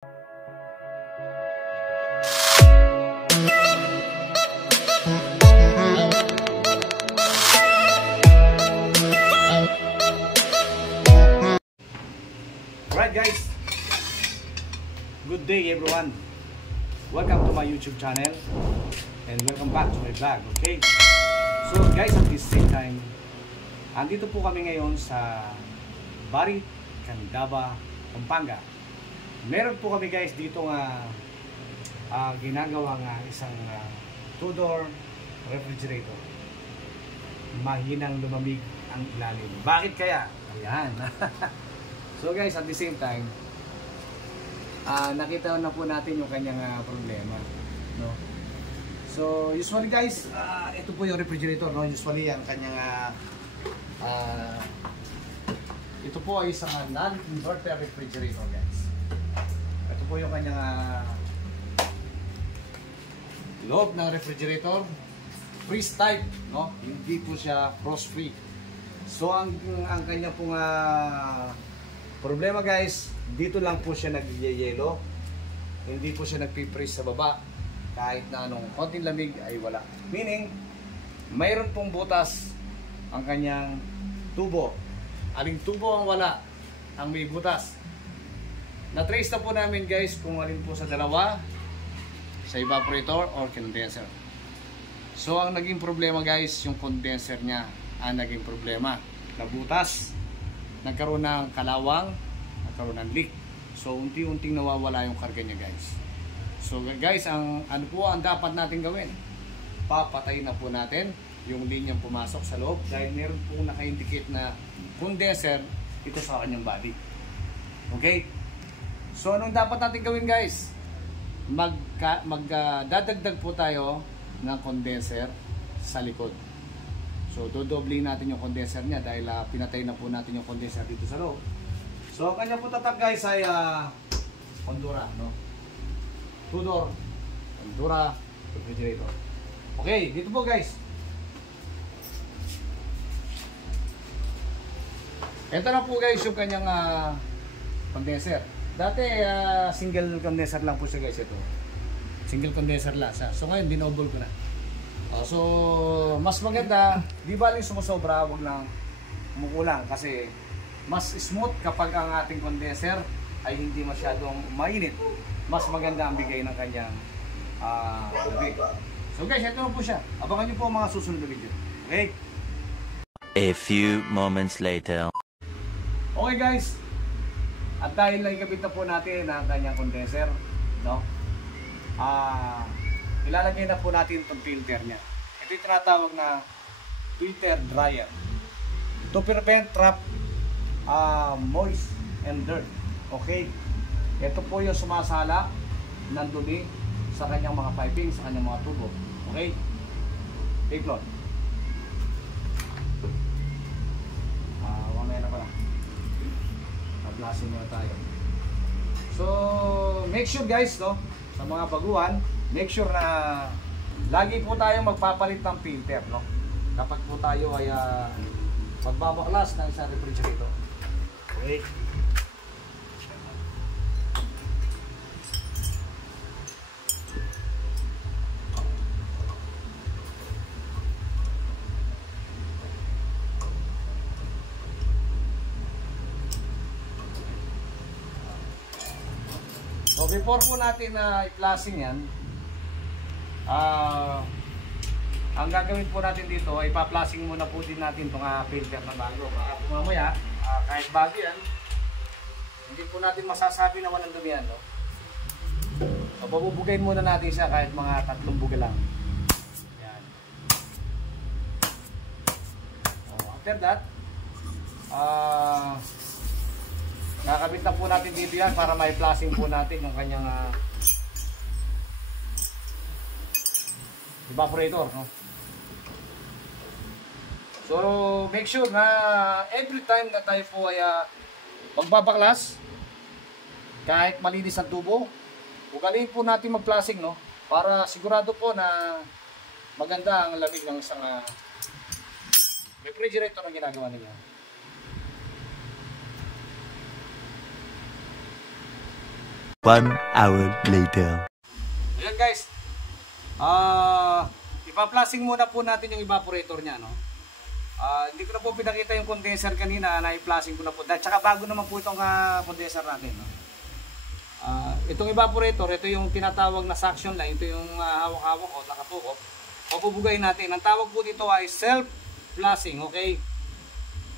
Alright guys, good day everyone. Welcome to my YouTube channel and welcome back to my vlog, okay? So guys, at this same time, andito po kami ngayon sa Bari, Candaba, Pampanga. Meron po kami guys dito nga ginagawa nga isang two-door refrigerator. Mahinang lumamig ang ilalim. Bakit kaya? Ayan. So guys, at the same time, nakita na po natin yung kanyang problema, no? So usually guys, ito po yung refrigerator, no? Usually ang kanyang ito po ay isang non-inverter refrigerator guys. Ito po yung kanyang loob ng refrigerator, freeze type, no? Hindi po siya frost free. So ang kanya pong problema guys, dito lang po siya nagyayelo. Hindi po siya nagpi-freeze sa baba. Kahit na anong konting lamig ay wala. Meaning, mayroon pong butas ang kanyang tubo. Aling tubo ang wala, ang may butas. Na-trace na po namin guys kung alin po sa dalawa, sa evaporator or condenser. So ang naging problema guys, yung condenser niya ang naging problema. Nabutas. Nagkaroon ng kalawang, nagkaroon ng leak. So unti-unting nawawala yung karga niya guys. So guys, ang ano po ang dapat natin gawin? Papatayin na po natin yung linyang pumasok sa loob dahil meron po naka-indicate na condenser ito sa kanyang body. Okay? So anong dapat natin gawin guys? Magdadagdag po tayo ng condenser sa likod. So, dodoblin natin yung condenser niya dahil pinatay na po natin yung condenser dito sa loob. So, ang kanya po tatak guys ay Honduras, no? Two-door Honduras refrigerator. Okay, dito po guys. Ito na po guys yung kanyang condenser. Dati single condenser lang po siya guys ito. Single condenser lang siya. So, ngayon dinoble ko na. So, mas maganda, di ba yung sumusobra, huwag lang kumukulang kasi mas smooth kapag ang ating condenser ay hindi masyadong mainit. Mas maganda ang bigay ng kanyang lamig. So guys, ito na po siya. Abangan nyo po ang mga susunod na video. Okay? A few moments later. Okay guys, at dahil naikabit na po natin ang kanyang condenser, no? Ilalagay na po natin itong filter niya. Ito yung tinatawag na filter dryer to prevent trap moist and dirt. Okay? Ito po yung sumasala ng dumi sa kanyang mga piping, sa kanyang mga tubo. Okay? Take note. Mamaya na pala. Nablasin muna tayo. So, make sure guys, no? Sa mga baguhan, make sure na lagi po tayong magpapalit ng filter, no? Kapag po tayo ay magbabaklas ng isang refrigerator. Okay. So before po natin i-flushing yan, ang gagawin po natin dito ay pa-flushing muna po din natin itong filter na bago. Baka mamaya, kahit bago yan, hindi po natin masasabi na walang dumi yan, no? So pabubugayin muna natin siya kahit mga 3 buga lang. Yan. After that, nakakabit na po natin dito yan para may flushing po natin yung kanyang evaporator, no? So make sure na every time na tayo po ay magbabaklas, kahit malinis ang tubo, ugaliin po natin mag-flushing, no? Para sigurado po na maganda ang lamig ng isang refrigerator na ginagawa ninyo. 1 hour later. Ayan guys. Ipa-flushing muna po natin yung evaporator niya, no? Hindi ko na po pinakita yung condenser kanina, na-i-flushing ko na po. Tsaka bago naman po itong condenser natin, no? Itong evaporator, ito yung tinatawag na suction line, ito yung hawak-hawak o nakatukop. Papubugayin natin. Ang tawag po dito ay self-flushing, okay?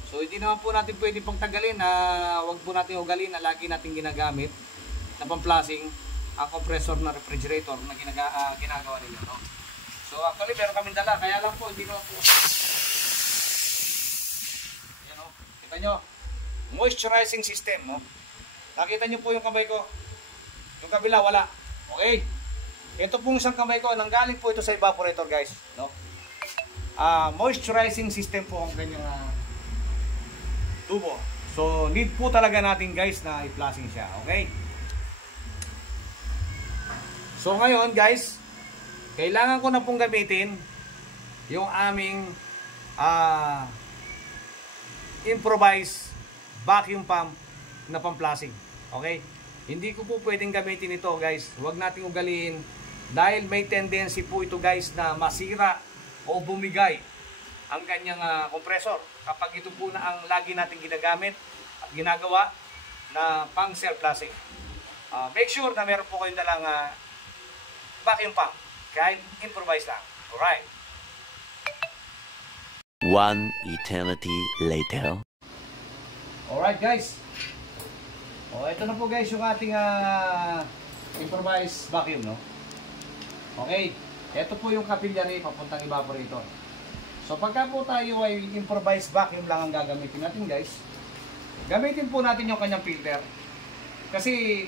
So hindi naman po natin pwede pagtagalin na wag po natin ugalin na lagi natin ginagamit na pang-flushing ang compressor na refrigerator na ginagawa ninyo, no? So actually meron kaming dala, kaya lang po hindi naman po. Ayan, no? Kita nyo, moisturizing system, no? Nakita nyo po yung kamay ko. Yung kabila wala. Okay? Ito pong isang kamay ko, nanggaling po ito sa evaporator guys, no? Moisturizing system po ang kanyang tubo. So need po talaga natin guys na i-flushing siya, okay? So ngayon guys, kailangan ko na pong gamitin yung aming improvised vacuum pump na pang-flushing. Okay? Hindi ko po pwedeng gamitin ito guys. Huwag nating ugaliin dahil may tendency po ito guys na masira o bumigay ang kanyang compressor kapag ito po na ang lagi natin ginagamit at ginagawa na pang self-flushing. Make sure na meron po kayong dalang vacuum pump. Kahit improvise lang. Alright. 1 eternity later. Alright guys. Ito na po guys yung ating improvised vacuum, no? Okay. Ito po yung capillary papuntang evaporator. So pagka po tayo ay improvised vacuum lang ang gagamitin natin guys, gamitin po natin yung kanyang filter. Kasi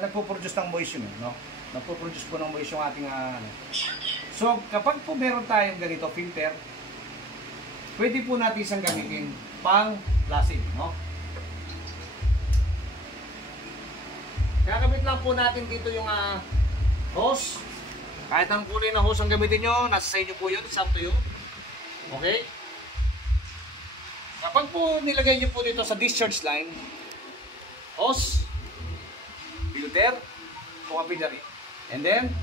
nagpo-produce ng moisture, no? Nagpo-produce po ng moisture yung ating So kapag po meron tayong ganito filter, pwede po natin isang gamitin pang flushing, no? Kakabit lang po natin dito yung hose. Kahit ang kulay na hose ang gamitin nyo, nasa sa inyo po yun, it's up to you. Okay? Kapag po nilagay nyo po dito sa discharge line, hose, filter, o capillary. And then,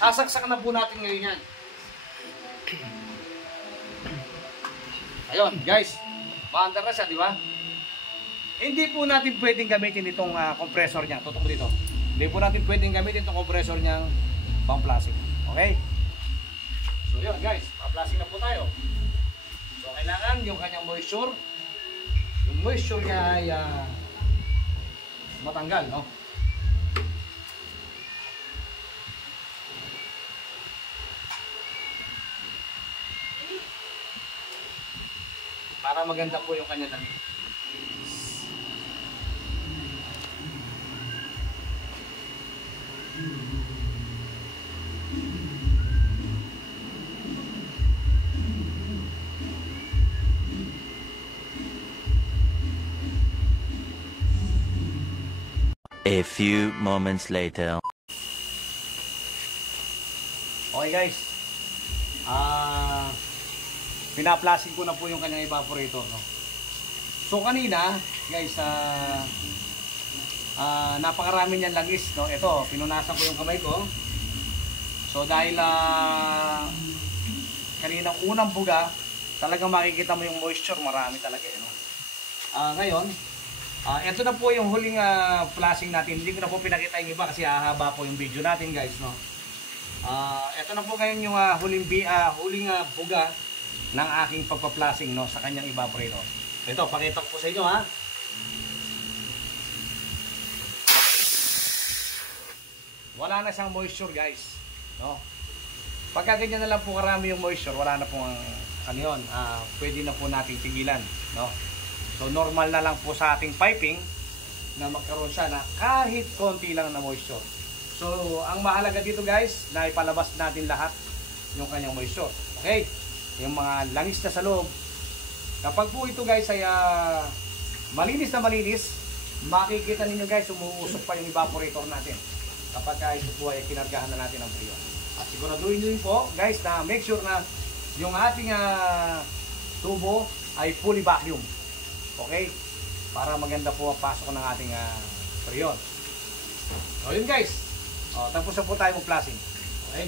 sasaksak na po natin ngayon yan. Ayun, guys. Maandar na siya, di ba? Hindi po natin pwedeng gamitin itong compressor niya. Tutok mo dito. Hindi po natin pwedeng gamitin itong compressor niyang pang-plastic. Okay? So yun, guys. Pa-plastic na po tayo. So, kailangan yung kanyang moisture. Yung moisture niya ay matanggal, no? Para maganda po yung kanya damit. A few moments later. Okay guys. Pina-flushing ko na po yung kanyang evaporator, no? So kanina, guys, napakarami niyan langis, no? Ito, pinunasan ko yung kamay ko. So dahil kanina unang buga, talagang makikita mo yung moisture, marami talaga, no? Ngayon, ito na po yung huling flushing natin. Hindi ko na po pinakita yung iba kasi hahaba po yung video natin, guys, no? Ito na po ngayon yung huling buga ng aking pagpa-flushing, no, sa kanyang evaporator. Ito, pakita ko po sa inyo, ha. Wala na siyang moisture, guys, no. Pagka ganyan na lang po karami yung moisture, wala na pong ano yun, pwede na po nating tigilan, no. So normal na lang po sa ating piping na magkaroon siya na kahit konti lang na moisture. So ang mahalaga dito, guys, na ipalabas natin lahat yung kanyang moisture. Okay? Yung mga langis na sa loob. Kapag po ito, guys, ay malinis na malinis, makikita ninyo, guys, umuusok pa yung evaporator natin kapag ito po ay kinargahan na natin ng priyo. At siguraduhin nyo po, guys, na make sure na yung ating tubo ay fully vacuum. Okay? Para maganda po ang pasok ng ating So yun. So yun guys. Tapos na po tayo mag-flashing. Okay?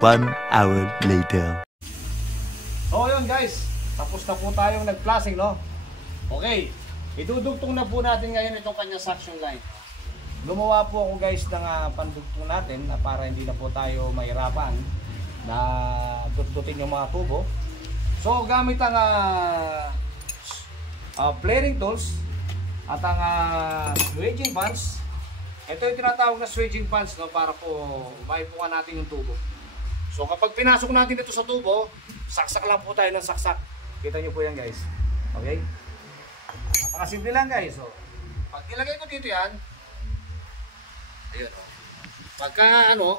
1 hour later. So yun guys. Tapos na po tayong nag-flashing, no? Okay. Idudugtong na po natin ngayon itong kanyang suction line. Gumawa po ako guys ng pandugtong natin na para hindi na po tayo mahirapan na dutdutin yung mga tubo. So gamit ang flaring tools at ang swedging pans. Ito yung tinatawag na swedging pans, no, para po maipukan natin yung tubo. So kapag pinasok natin ito sa tubo, saksak lang po tayo ng saksak. Kita nyo po yan guys. Okay? Napakasimple lang guys. So, pag nilagay ko dito yan, ayun, pagka ano,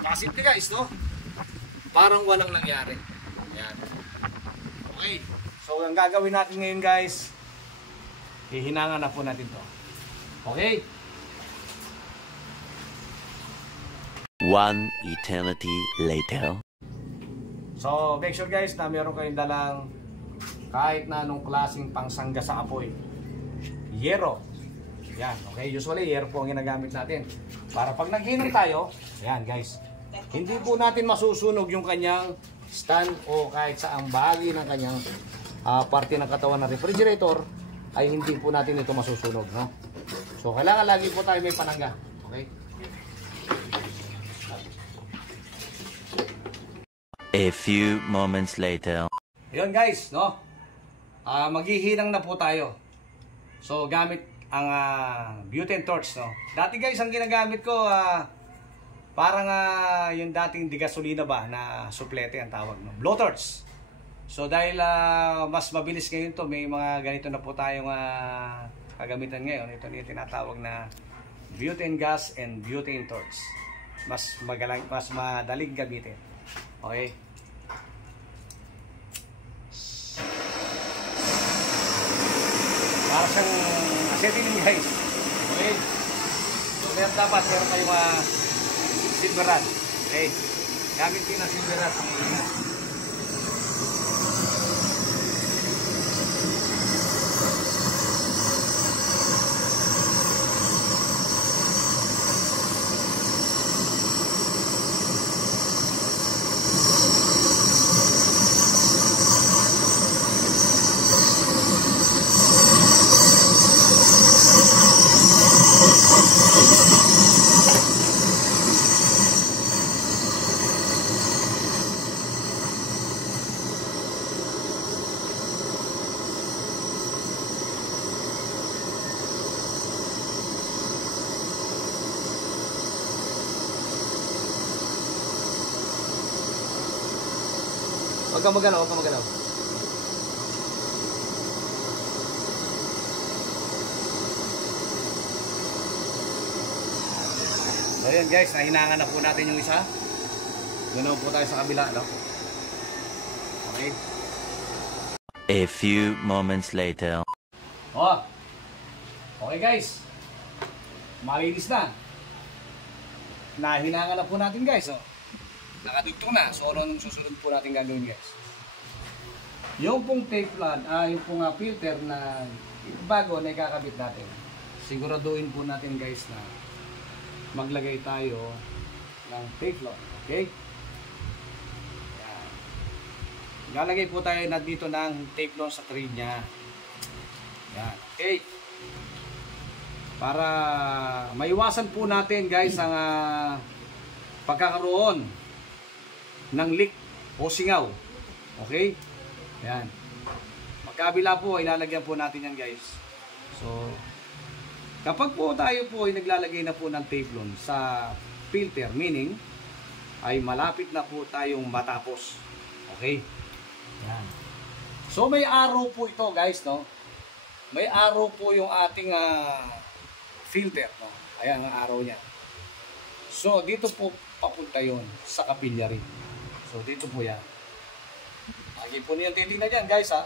napakasimple guys, no? Parang walang nangyari. Yan. Okay. So ang gagawin natin ngayon guys, hihinangan na po natin to. Okay? 1 eternity later. So make sure guys na meron kayong dalang kahit na anong klaseng pangsangga sa apoy. Yero. Yan, okay? Usually yero po ang ginagamit natin. Para pag naghinang tayo, ayan guys, hindi po natin masusunog yung kanyang stand o kahit saang bahagi ng kanyang parte ng katawan ng refrigerator ay hindi po natin ito masusunog, no? So kailangan lagi po tayo may panangga. Okay? A few moments later. Yun guys, no? Maghihinang na po tayo. So gamit ang butane torch, no? Dati guys, ang ginagamit ko parang yung dating di gasolina ba na suplete ang tawag, no? Blowtorch. So dahil mas mabilis ngayon to, may mga ganito na po tayong kagamitan ngayon. Ito yung tinatawag na butane gas and butane torch. Mas madaling gamitin. Okay? Para siyang acetylene guys. Okay? So dapat meron kayong silver rod. Okay? Gamit din ang silver rod. Huwag kang magalaw, huwag kang magalaw. So yun guys, nahinangan na po natin yung isa. Ganoon po tayo sa kabila, no? Okay. A few moments later. Okay guys. Malinis na. Nahinangan na po natin guys, oh. Nakadugtong na. So, anong susunod po natin gagawin guys? Yung pong tape plant, yung pong filter na bago na ikakabit natin. Siguraduhin po natin guys na maglagay tayo ng tape plant. Okay? Yan. Lalagay po tayo na dito ng tape plant sa tree niya. Yan. Okay? Para maiwasan po natin guys ang pagkakaroon ng leak o singaw. Okay? Yan. Magkabila po, ilalagyan po natin yan guys. So, kapag po tayo po ay naglalagay na po ng teflon sa filter, meaning ay malapit na po tayong matapos. Okay? Yan. So, may arrow po ito guys, no? May arrow po yung ating filter, no? Ayan ang arrow niya. So, dito po papunta yun sa capillary. So, dito po yan. Lagi po niyan titignan dyan, guys, ha.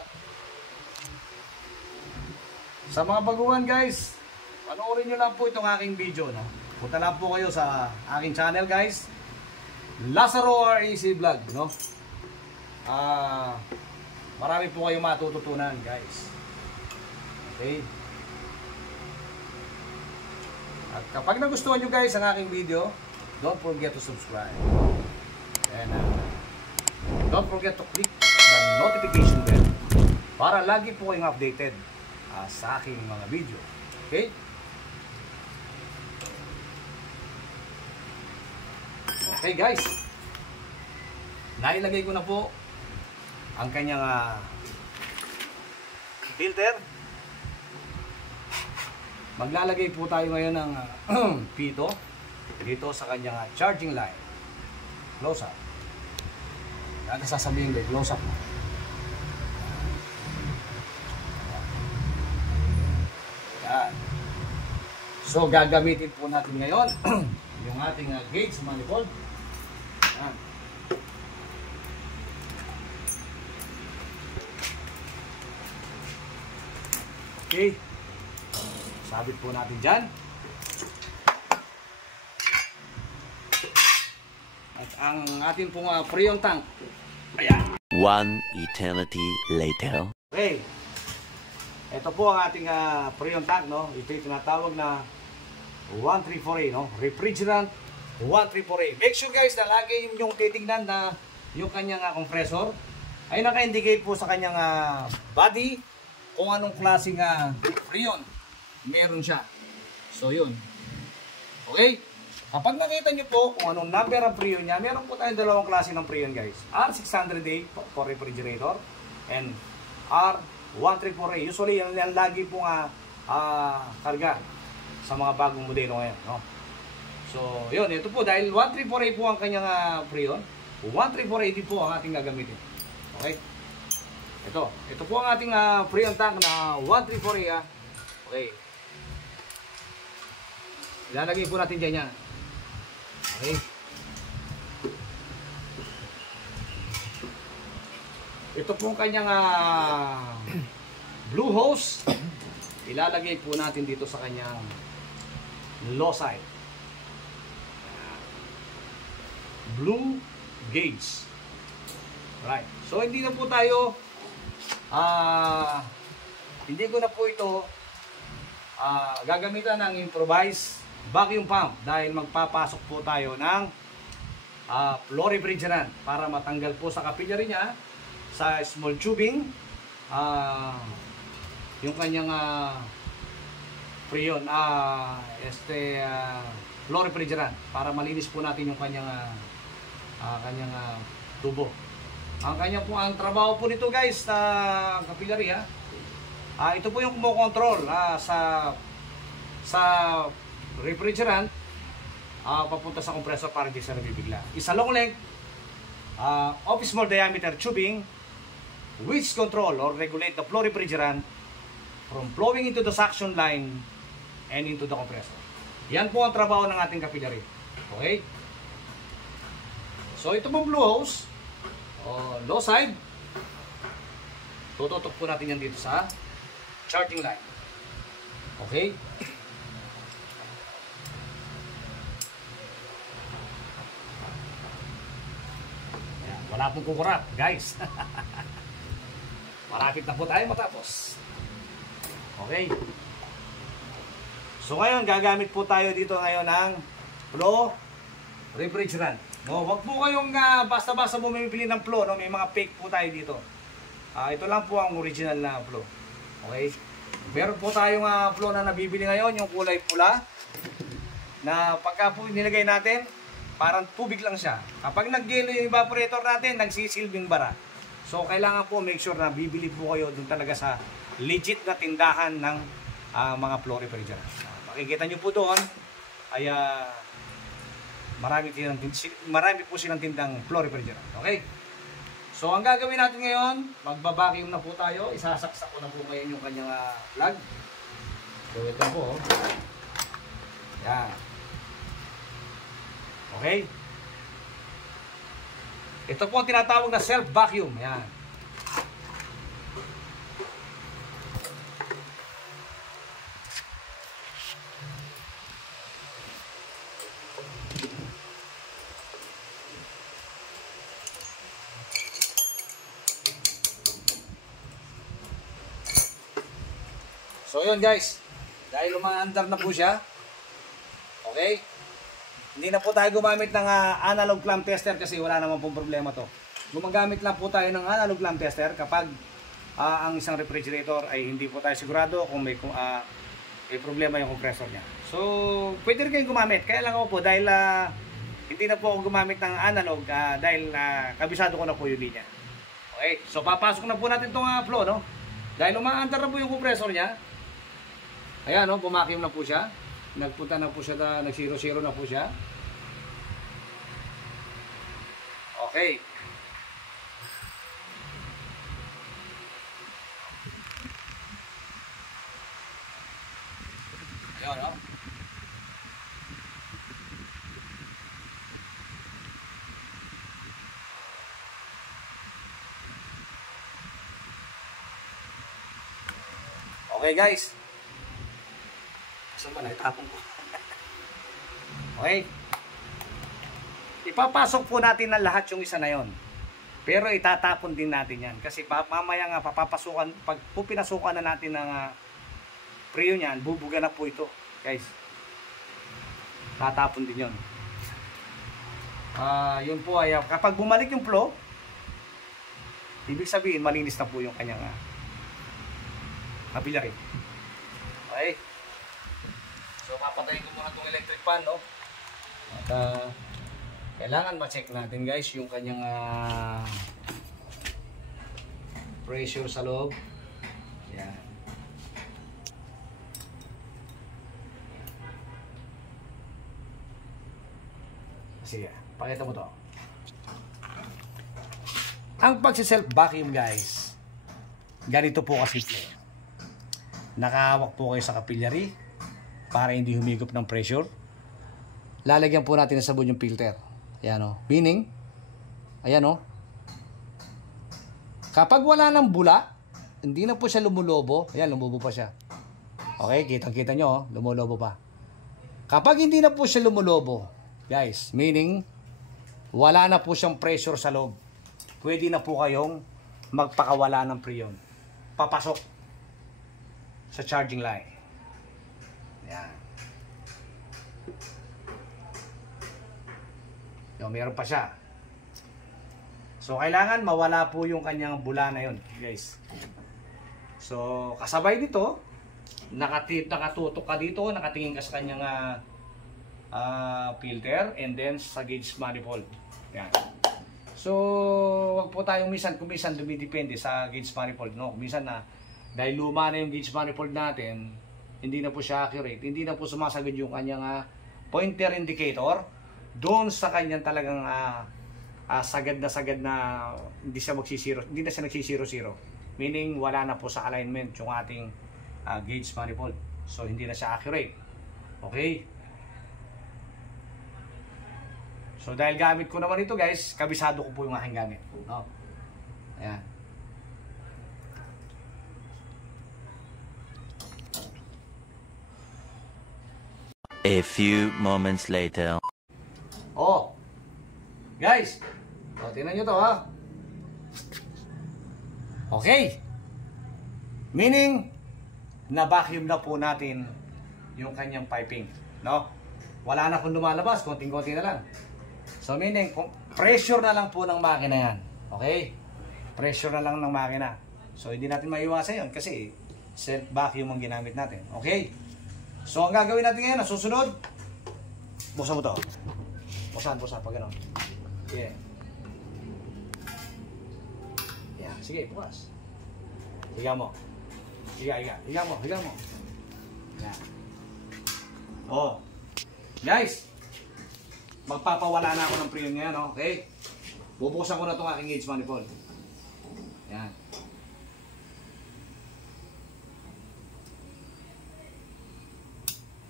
Sa mga baguhan, guys, panoorin nyo lang po itong aking video, no. Punta lang po kayo sa aking channel, guys. Lazaro RAC Vlog, no. marami po kayong matututunan, guys. Okay? At kapag nagustuhan nyo guys ang aking video, don't forget to subscribe. And don't forget to click the notification bell para lagi po kayong updated sa aking mga video. Okay? Okay guys, nailagay ko na po ang kanyang filter. Maglalagay po tayo ngayon ng pito dito sa kanyang charging line. Close up. Yan ang sasabihin ko, close up. Yan. So gagamitin po natin ngayon yung ating gauge manifold. Yan. Okay. Sabit po natin dyan. At ang ating pong freon tank. Ayan. 1 eternity later. Okay. Ito po ang ating freon tank, no? Ito yung tinatawag na 1348, no? Refrigerant 1348. Make sure guys na lagi yung titignan na yung kanyang compressor ay naka-indicate po sa kanyang body kung anong klaseng freon meron siya. So yun. Okay? Kapag nakita nyo po kung anong number ang freon niya, meron po tayong dalawang klase ng freon guys. R600A for refrigerator and R134A. Usually yan lagi po karga sa mga bagong modelo ngayon. No? So yun, ito po dahil 134A po ang kanyang freon, 134A din po ang ating gagamitin. Okay? Ito po ang ating freon tank na 134A. Okay. Ilalagay po natin dyan yan. Okay. Ito po ang kanyang blue hose. Ilalagay po natin dito sa kanyang low side. Blue gauge. Right. So hindi na po tayo hindi ko na po ito gagamitan ng improvised vacuum pump dahil magpapasok po tayo ng floor refrigerant para matanggal po sa capillary niya sa small tubing yung kanyang freon floor refrigerant para malinis po natin yung kanyang tubo. Ang kanyang po ang trabaho po nito guys sa capillary ito po yung kumokontrol sa refrigerant papunta sa compressor para hindi siya nabibigla. Isa long length of small diameter tubing which control or regulate the flow refrigerant from flowing into the suction line and into the compressor. Yan po ang trabaho ng ating capillary. Okay? So ito pong blue hose low side, tututok po natin yan dito sa charging line. Okay? Wala pong kukurap, guys. Malapit na po tayo matapos. Okay. So ngayon, gagamit po tayo dito ngayon ng flow refrigerant. No, wag po kayong basta-basta bumibili ng flow, no? May mga fake po tayo dito. Ito lang po ang original na flow. Okay? Meron po tayong flow na nabibili ngayon, yung kulay pula. Na pagka po nilagay natin, parang tubig lang siya. Kapag nag-yelo yung evaporator natin, nagsisilbing bara. So, kailangan po make sure na bibili po kayo dun talaga sa legit na tindahan ng mga flow refrigerant. Makikita nyo po doon, ay marami po silang tindang flow refrigerant. Okay? So, ang gagawin natin ngayon, magbabacuum na po tayo. Isasaksak ko na po ngayon yung kanyang plug. So, ito po. Yan. Okay? Ito po ang tinatawag na self-vacuum. Yan. So yun guys, dahil umaandar na po siya, okay, hindi na po tayo gumamit ng analog clamp tester kasi wala naman pong problema to. Gumagamit lang po tayo ng analog clamp tester kapag ang isang refrigerator ay hindi po tayo sigurado kung may problema yung compressor niya. So pwede rin kayong gumamit, kaya lang ako po dahil hindi na po ako gumamit ng analog dahil kabisado ko na po yung linya. Okay, so papasok na po natin itong flow, no? Dahil umaandar na po yung compressor niya. Ayan, no? Pumakim na po siya. Nagpunta na po siya, nag-0-0 na po siya. Okay. Ayan, no? Okay guys. Saan ba naitapon ko? Okay. Ipapasok po natin na lahat yung isa na yon. Pero itatapon din natin yan. Kasi mamaya nga papapasukan, pag po pinasukan na natin ng preo niyan, bubuga na po ito. Guys. Tatapon din yon. Yun po ay kapag bumalik yung flow, ibig sabihin malinis na po yung kanyang kapilya. Okay. So papatayin ko muna itong electric fan, no? At kailangan ma-check natin guys yung kanyang pressure sa loob. Yan. Sige, pakita mo to. Ang pagsi-self vacuum guys, ganito po kasi nakahawak po kayo sa capillary para hindi humigop ng pressure. Lalagyan po natin ng sabon yung filter. Ayan o. Meaning, ayan o. Kapag wala ng bula, hindi na po siya lumulobo. Ayan, lumulobo pa siya. Okay, kitang-kita nyo o. Lumulobo pa. Kapag hindi na po siya lumulobo, guys, meaning, wala na po siyang pressure sa loob. Pwede na po kayong magpakawala ng preyon. Papasok sa charging line. Yan. Yung meron pa siya. So kailangan mawala po yung kanyang bula na yun, guys. So kasabay dito, nakatutok ka dito, nakatingin ka sa kanyang filter and then sa gauge manifold. Yan. So wag po tayong kung minsan dumidepende sa gauge manifold, no? Minsan na dahil luma na yung gauge manifold natin, hindi na po siya accurate, hindi na po sumasagad yung kanyang pointer indicator doon sa kanyang talagang sagad na hindi siya magsisiro, hindi na siya nagsisiro-zero. Meaning wala na po sa alignment yung ating gauge manifold. So hindi na siya accurate. Okay? So dahil gamit ko naman ito guys, kabisado ko po yung aking gamit. No? Ayan. A few moments later. Oh, guys, tingnan nyo to ha. Okay. Meaning, na-vacuum na po natin yung kanyang piping. No? Wala na kung lumalabas, konting-konti na lang. So meaning, pressure na lang po ng makina yan. Okay? Pressure na lang ng makina. So hindi natin maiwasan yun kasi self-vacuum ang ginamit natin. Okay? So ang gagawin natin ngayon, susunod, buksan mo to. Buksan, pag gano'n. Yeah. Yeah, sige, bukas. Higa mo. Higa mo. Yeah. Oh. Guys, magpapawala na ako ng preyon ngayon, okay? Bubuksan ko na itong aking gauge manifold. Yan.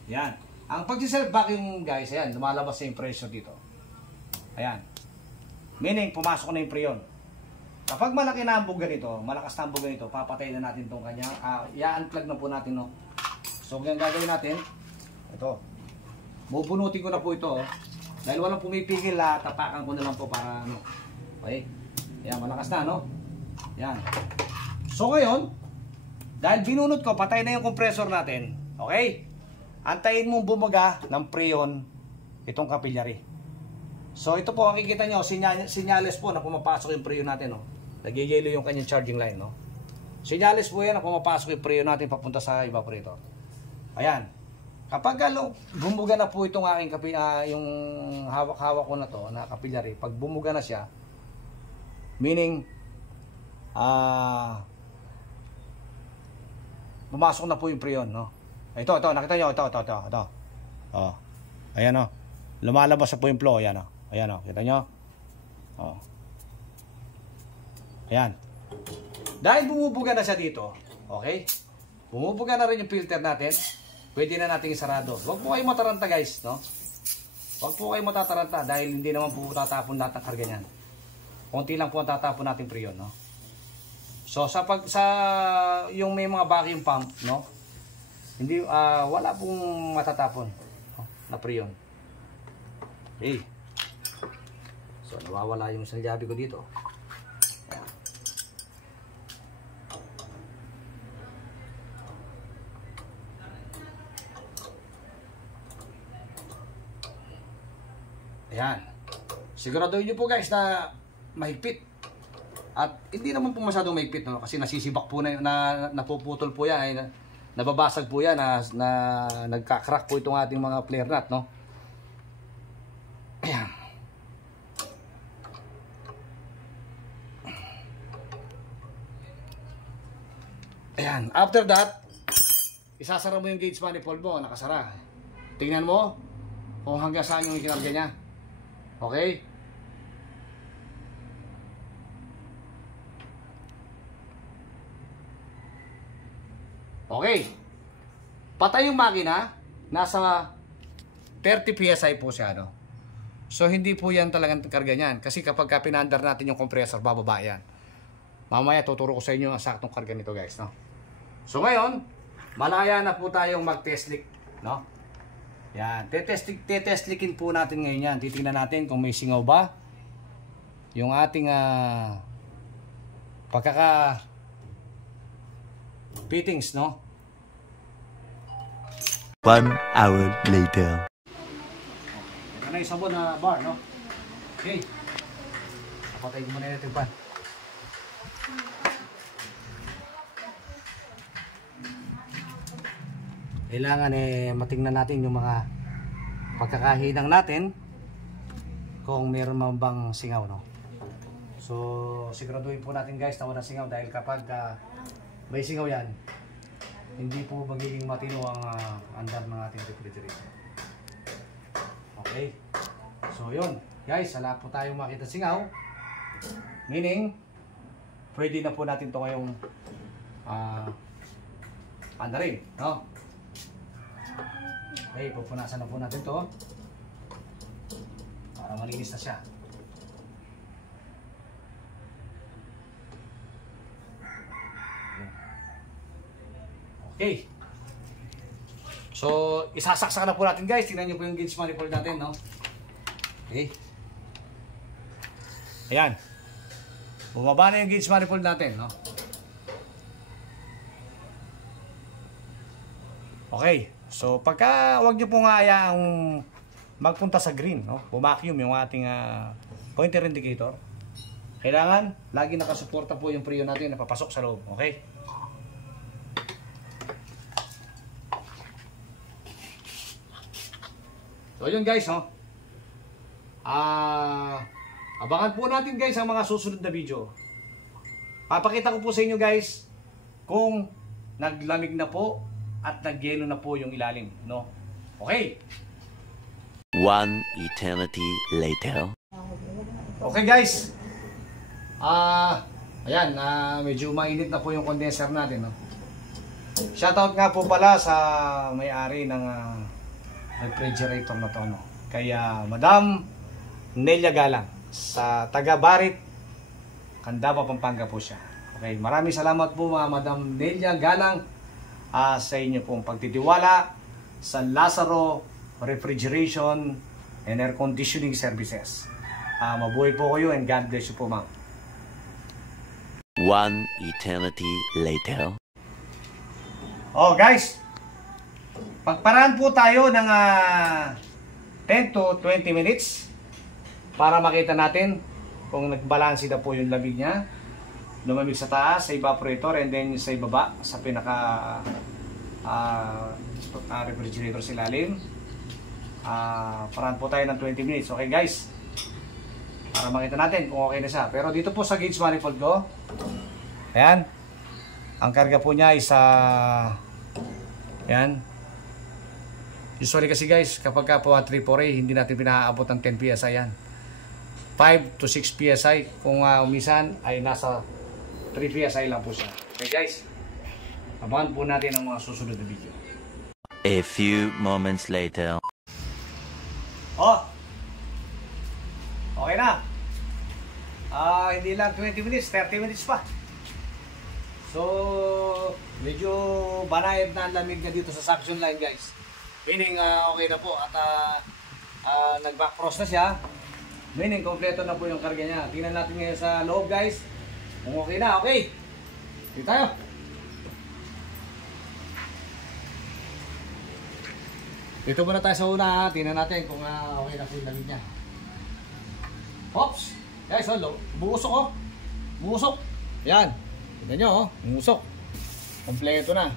Yan. Ang pag-self vacuum guys, ayan, lumalabas na yung pressure dito. Ayan. Meaning, pumasok na yung preyon. Kapag malaki na ang buga nito, malakas na ang buga nito, papatay na natin itong kanya. I-unplug na po natin, no? So, ang gagawin natin, ito. Bubunutin ko na po ito, dahil walang pumipigil, tapakan ko na lang po para, ano. Okay? Ayan, malakas na, no? Ayan. So, ngayon, Dahil binunot ko, patay na yung compressor natin. Okay? Antayin mong bumaga ng preon itong capillary. So ito po, makikita nyo, sinyales po na pumapasok yung preon natin. No? Nagigilo yung kanyang charging line. No? Sinyales po yan na pumapasok yung preon natin papunta sa evaporator. Ayan. Kapag bumuga na po itong aking yung hawak-hawak ko na to, na capillary, pag bumuga na siya, meaning, pumasok na po yung preon, no? Ito, nakita nyo, ito. Oh. Ayan, oh. Lumalabas na po yung flow, ayan, oh. Ayan, oh. Kita nyo? Oh. Ayan. Dahil bumubuga na siya dito, okay? Bumubuga na rin yung filter natin. Pwede na nating isarado. Huwag po kayong mataranta, guys, no? Huwag po kayong matataranta dahil hindi naman po tatapon lahat ng karga niyan. Konti lang po ang tatapon natin preon, no? So sa yung may mga vacuum pump, no? Hindi wala pong matatapon, no? Na preon. Okay. So nawawala yung salyabi ko dito. Ayan. Siguraduhin nyo po guys na mahigpit. At hindi naman po masyadong mahigpit, no? Kasi nasisibak po na, napuputol po yan, ay nababasag po yan, na nagka-crack po itong ating mga flare nut, no? Ayan. Ayan. After that, isasara mo yung gauge manifold mo, nakasara. Tingnan mo kung hanggang saan yung ikinarga niya. Okay? Okay. Patay yung makina. Nasa 30 PSI po siya, no? So, hindi po yan talagang karga niyan. Kasi kapag pinandar natin yung compressor, bababa yan. Mamaya, tuturo ko sa inyo ang saktong karga nito, guys, no? So, ngayon, malaya na po tayong mag-test leak, no? Yan, tetestlikin po natin ngayon yan. Titingnan natin kung may singaw ba yung ating fittings, no? 1 hour later. Ito na yung sabon na bar, no? Okay. Kapatay ko muna yung pan. Kailangan matingnan natin yung mga pagkakahinang natin kung meron man bang singaw, no? So siguraduhin po natin guys na walang singaw dahil kapag may singaw yan, hindi po magiging matino ang andar ng ating refrigerator. Okay, so yun guys, wala po tayong makita singaw, meaning pwede na po natin ito ngayong andarin, no? Okay, pupunasan na po natin to para malinis na siya. Okay. So, isasaksak na po natin guys. Tingnan nyo po yung gauge manifold natin, no? Okay. Ayan. Bumaba na yung gauge manifold natin, no? Okay. So, pagka wag nyo po nga ayaang magpunta sa green, no? Bumacuum yung ating pointer indicator. Kailangan, lagi nakasuporta po yung preon natin na papasok sa loob. Okay? So, yun guys, no? Abangan po natin guys ang mga susunod na video. Papakita ko po sa inyo guys kung naglamig na po at nagyelo na po yung ilalim, no? Okay. 1 eternity later. Okay guys. Ayan, medyo mainit na po yung condenser natin, no? Shoutout nga po pala sa may-ari ng refrigerator na to, no? Kaya Madam Nelia Galang sa taga Barit, Candaba, Pampanga po siya. Okay, maraming salamat po mga Madam Nelia Galang sa inyo pong pagtitiwala sa Lazaro Refrigeration and Air Conditioning Services. Mabuhay po kayo and God bless you po, ma'am. 1 eternity later. Oh guys, pagparaan po tayo ng 10 to 20 minutes para makita natin kung nagbalanse na po yung lamig niya. Lumamig sa taas, sa evaporator, and then sa ibaba, sa pinaka refrigerator sa ilalim. Paraan po tayo ng 20 minutes. Okay guys, para makita natin kung okay na siya. Pero dito po sa gauge manifold ko, ayan, ang karga po niya is yan. Usually kasi guys, kapag ka po 3-4A, hindi natin pinaabot ng 10 PSI yan. 5 to 6 PSI. Kung umisan ay nasa 3 PSI lang po siya. Okay guys, abangan po natin ang mga susunod na video. A few moments later. Oh, okay na. Hindi lang 20 minutes, 30 minutes pa. So, medyo banayad na ang lamig na dito sa suction line guys. Meaning, okay na po at nag-back cross na siya. Meaning, kompleto na po yung karga niya. Tingnan natin ngayon sa loob guys. Kung okay na, okay. Dito tayo. Dito muna tayo sa una. Tingnan natin kung okay na yung lamig niya. Oops! Guys, buusok oh. Buusok. Yan. Tignan nyo, umusok. Kompleto na.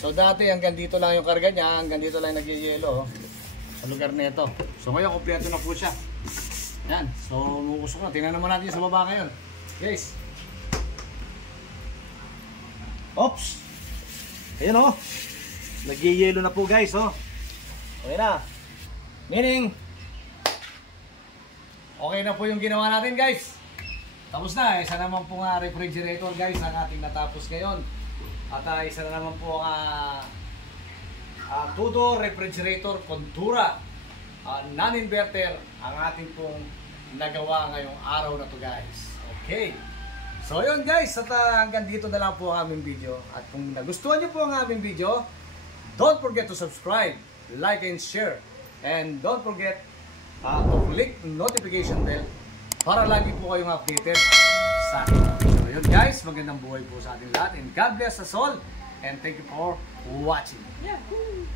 So dati hanggang dito lang yung karga niya, hanggang dito lang nagyayelo sa lugar nito. So ngayon kompleto na po siya. Yan, so umusok na. Tingnan naman natin sa baba ngayon. Guys. Oops. Ayan oh. Nagyayelo na po guys oh. Okay na. Meaning, okay na po yung ginawa natin guys. Tapos na, isa naman po nga refrigerator guys ang ating natapos ngayon. At isa na naman po ang two-door refrigerator Contura non-inverter ang ating pong nagawa ngayong araw na to guys. Okay. So yun guys, at hanggang dito na lang po ang aming video. At kung nagustuhan nyo po ang aming video, don't forget to subscribe, like and share. And don't forget to click notification bell para lagi po kayong updated sa akin. So yun guys, magandang buhay po sa ating lahat. And God bless us all. And thank you for watching. Yahoo!